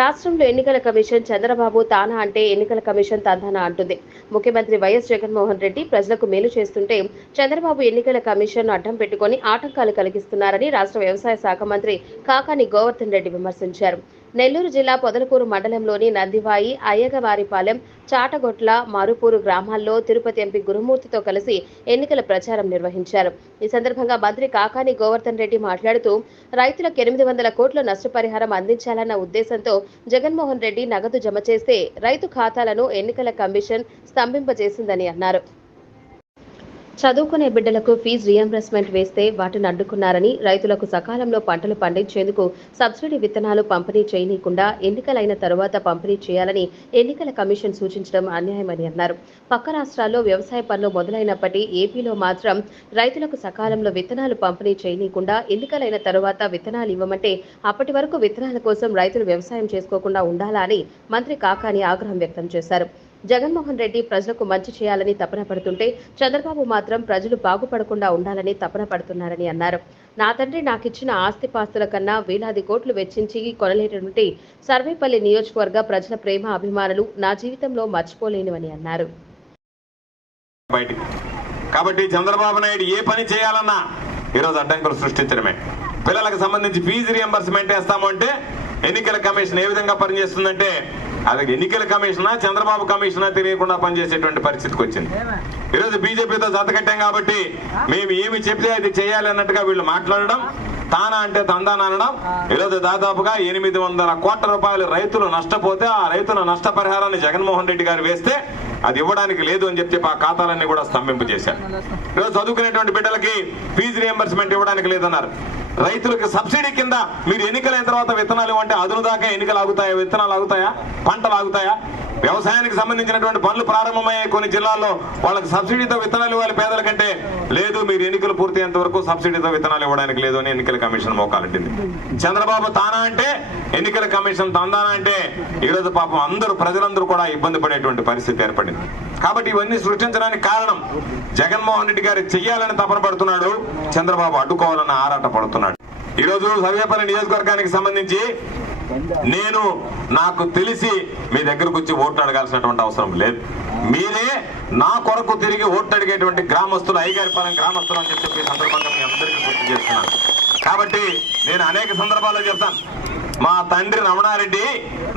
రాష్ట్రంలో ఎన్నికల కమిషన్ చంద్రబాబు తానా అంటే ఎన్నికల కమిషన్ తందానా అంటుంది. ముఖ్యమంత్రి వైఎస్ జగన్మోహన్ రెడ్డి ప్రజలకు మేలు చేస్తుంటే చంద్రబాబు ఎన్నికల కమిషన్ అడ్డం పెట్టుకుని ఆటంకాలు కలిగిస్తున్నారని రాష్ట్ర వ్యవసాయ శాఖ మంత్రి కాకాని గోవర్ధన్ రెడ్డి విమర్శించారు. నెల్లూరు జిల్లా పొదలకూరు మండలంలోని నందివాయి, అయ్యగవారిపాలెం, చాటగొట్ల, మరుపూరు గ్రామాల్లో తిరుపతి ఎంపీ గురుమూర్తితో కలిసి ఎన్నికల ప్రచారం నిర్వహించారు. ఈ సందర్భంగా మంత్రి కాకాని గోవర్ధన్ రెడ్డి మాట్లాడుతూ రైతులకు 800 కోట్ల నష్టపరిహారం అందించాలన్న ఉద్దేశంతో జగన్మోహన్ రెడ్డి నగదు జమ చేస్తే రైతు ఖాతాలను ఎన్నికల కమిషన్ స్తంభింపజేసిందని అన్నారు. చదువుకునే బిడ్డలకు ఫీజు రియంబర్స్మెంట్ వేస్తే వాటిని అడ్డుకున్నారని, రైతులకు సకాలంలో పంటలు పండించేందుకు సబ్సిడీ విత్తనాలు పంపిణీ చేయనీయకుండా ఎన్నికలైన తరువాత పంపిణీ చేయాలని ఎన్నికల కమిషన్ సూచించడం అన్యాయమని అన్నారు. పక్క రాష్ట్రాల్లో వ్యవసాయ పనులు మొదలైనప్పటికీ ఏపీలో మాత్రం రైతులకు సకాలంలో విత్తనాలు పంపిణీ చేయనీయకుండా ఎన్నికలైన తరువాత విత్తనాలు ఇవ్వమంటే అప్పటి వరకు విత్తనాల కోసం రైతులు వ్యవసాయం చేసుకోకుండా ఉండాలా అని మంత్రి కాకాని ఆగ్రహం వ్యక్తం చేశారు. జగన్మోహన్ రెడ్డి ప్రజలకు మంచి చేయాలని తపన పడుతుంటే చంద్రబాబు మాత్రం ప్రజలు బాగుపడకుండా ఉండాలని తపన పడుతున్నారని అన్నారు. నా తండ్రి నాకిచ్చిన ఆస్తిపాస్తుల కన్నా వేలాది కోట్లు వెచ్చించి కొనలేనటువంటి సర్వేపల్లి నియోజకవర్గ ప్రజల ప్రేమ అభిమానులు నా జీవితంలో మర్చిపోలేనివని అన్నారు. కాబట్టి చంద్రబాబు నాయుడు ఏ పని చేయాలన్నా ఈరోజు అడ్డంకులు సృష్టించడమే. పిల్లలకు సంబంధించి ఫీజు రియంబర్స్మెంట్ వేస్తాము అంటే ఎన్నికల కమిషన్ ఏ విధంగా పనిచేస్తుందంటే అది ఎన్నికల కమిషనా చంద్రబాబు కమిషనా తెలియకుండా పనిచేసేటువంటి పరిస్థితికి వచ్చింది. ఈరోజు బీజేపీతో జతకట్టాం కాబట్టి మేము ఏమి చెప్తే అది చేయాలి అన్నట్టుగా వీళ్ళు మాట్లాడడం, తానా అంటే తందానా అనడం. ఈరోజు దాదాపుగా 800 కోట్ల రూపాయలు రైతులు నష్టపోతే ఆ రైతుల నష్టపరిహారాన్ని జగన్మోహన్ రెడ్డి గారు వేస్తే అది ఇవ్వడానికి లేదు అని చెప్పి ఆ ఖాతాలన్నీ కూడా స్తంభింపు చేశారు. ఈరోజు చదువుకునేటువంటి బిడ్డలకి ఫీజు రియంబర్స్మెంట్ ఇవ్వడానికి లేదన్నారు. రైతులకు సబ్సిడీ కింద మీరు ఎన్నికలైన తర్వాత విత్తనాలు ఇవ్వంటే అదును దాకా ఎన్నికలు ఆగుతాయా, విత్తనాలు ఆగుతాయా, పంటలు ఆగుతాయా? వ్యవసాయానికి సంబంధించినటువంటి పనులు ప్రారంభమయ్యాయి కొన్ని జిల్లాల్లో, వాళ్ళకి సబ్సిడీతో విత్తనాలు ఇవ్వాలి పేదల కంటే. లేదు, మీరు ఎన్నికలు పూర్తయ్యేంత వరకు సబ్సిడీతో విత్తనాలు ఇవ్వడానికి లేదు అని ఎన్నికల కమిషన్ మోకాలంటింది. చంద్రబాబు తానా అంటే ఎన్నికల కమిషన్ తందానా అంటే ఈరోజు పాపం అందరూ ప్రజలందరూ కూడా ఇబ్బంది పడేటువంటి పరిస్థితి ఏర్పడింది. కాబట్టి ఇవన్నీ సృష్టించడానికి కారణం జగన్మోహన్ రెడ్డి గారు చెయ్యాలని తపన పడుతున్నాడు, చంద్రబాబు అడ్డుకోవాలని ఆరాట పడుతున్నాడు. ఈరోజు సర్వేపల్లి నియోజకవర్గానికి సంబంధించి నాకు తెలిసి మీ దగ్గరకు వచ్చి ఓట్లు అడగాల్సినటువంటి అవసరం లేదు. మీరే నా కొరకు తిరిగి ఓట్లు అడిగేటువంటి గ్రామస్తులు, అయ్యగారిపాలెం గ్రామస్తులు అని చెప్పి సందర్భంగా మీ అందరికీ గుర్తు చేస్తున్నాను. కాబట్టి నేను అనేక సందర్భాల్లో చెప్తాను, మా తండ్రి రమణారెడ్డి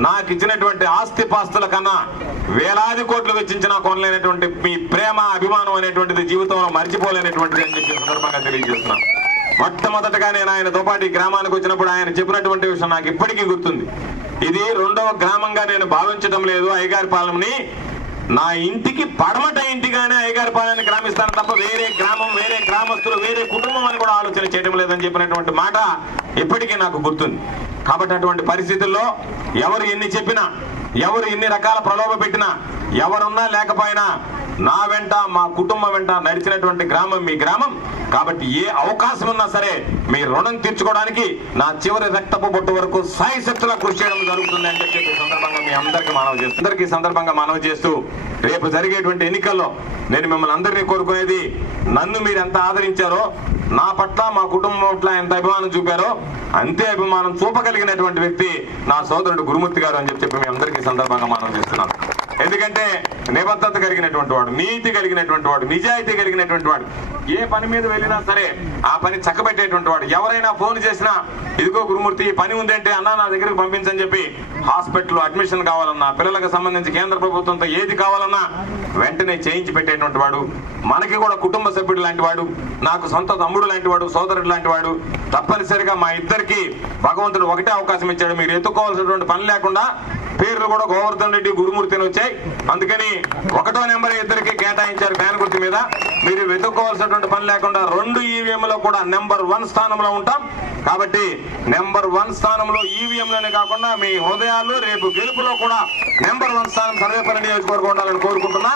నాకు ఇచ్చినటువంటి ఆస్తిపాస్తుల కన్నా వేలాది కోట్లు వెచ్చించినా కొనలేనటువంటి మీ ప్రేమ అభిమానం అనేటువంటిది జీవితంలో మర్చిపోలేనటువంటిది అని చెప్పి సందర్భంగా తెలియజేస్తున్నాను. మొట్టమొదటగా నేను ఆయనతో పాటు ఈ గ్రామానికి వచ్చినప్పుడు ఆయన చెప్పినటువంటి విషయం నాకు ఇప్పటికీ గుర్తుంది. ఇది 2వ గ్రామంగా నేను భావించడం లేదు. అయ్యగారిపాలెంని నా ఇంటికి పడమట ఇంటిగానే అయ్యగారిపాలెంని గ్రామిస్తాను తప్ప వేరే గ్రామం, వేరే గ్రామస్తులు, వేరే కుటుంబం అని కూడా ఆలోచన చేయడం లేదని చెప్పినటువంటి మాట ఇప్పటికీ నాకు గుర్తుంది. కాబట్టి అటువంటి పరిస్థితుల్లో ఎవరు ఎన్ని చెప్పినా, ఎవరు ఎన్ని రకాల ప్రలోభ పెట్టినా, ఎవరున్నా లేకపోయినా నా వెంట, మా కుటుంబం వెంట నడిచినటువంటి గ్రామం మీ గ్రామం. కాబట్టి ఏ అవకాశం ఉన్నా సరే మీ రుణం తీర్చుకోవడానికి నా చివరి రక్తపు బొట్టు వరకు సాయశక్తులా కృషి చేయడం జరుగుతుంది అని చెప్పి సందర్భంగా మీ అందరికీ మనవి చేస్తూ రేపు జరిగేటువంటి ఎన్నికల్లో నేను మిమ్మల్ని అందరినీ కోరుకునేది, నన్ను మీరు ఎంత ఆదరించారో, నా పట్ల, మా కుటుంబం పట్ల ఎంత అభిమానం చూపారో అంతే అభిమానం చూపగలిగినటువంటి వ్యక్తి నా సోదరుడు గురుమూర్తి గారు అని చెప్పి మీ అందరికీ సందర్భంగా మనవి చేస్తున్నాను. ఎందుకంటే నిబద్ధత కలిగినటువంటి వాడు, నీతి కలిగినటువంటి వాడు, నిజాయితీ కలిగినటువంటి వాడు, ఏ పని మీద వెళ్ళినా సరే ఆ పని చక్కబెట్టేటువంటి వాడు. ఎవరైనా ఫోన్ చేసినా ఇదిగో గురుమూర్తి పని ఉందంటే అన్నా నా దగ్గరకు పంపించని చెప్పి హాస్పిటల్ అడ్మిషన్ కావాలన్నా, పిల్లలకు సంబంధించి కేంద్ర ప్రభుత్వంతో ఏది కావాలన్నా వెంటనే చేయించి పెట్టేటువంటి వాడు. మనకి కూడా కుటుంబ సభ్యుడు లాంటి వాడు, నాకు సొంత తమ్ముడు లాంటి వాడు, సోదరుడు లాంటి వాడు. తప్పనిసరిగా మా ఇద్దరికి భగవంతుడు ఒకటే అవకాశం ఇచ్చాడు. మీరు ఎత్తుకోవాల్సినటువంటి పని లేకుండా పేర్లు కూడా గోవర్ధన్ రెడ్డి, గురుమూర్తి అని వచ్చాయి. అందుకని 1వ నెంబర్ ఇద్దరికి కేటాయించారు ఫ్యాన్ గుర్తు మీద. మీరు వెతుక్కోవాల్సినటువంటి పని లేకుండా 2 ఈవీఎంలో కూడా నెంబర్ 1 స్థానంలో ఉంటాం. కాబట్టి నెంబర్ 1 స్థానంలో ఈవీఎంలోనే కాకుండా మీ హృదయాల్లో రేపు గెలుపులో కూడా నెంబర్ 1 స్థానం సర్వేపల్లి నియోజకవర్గం ఉండాలని కోరుకుంటున్నా.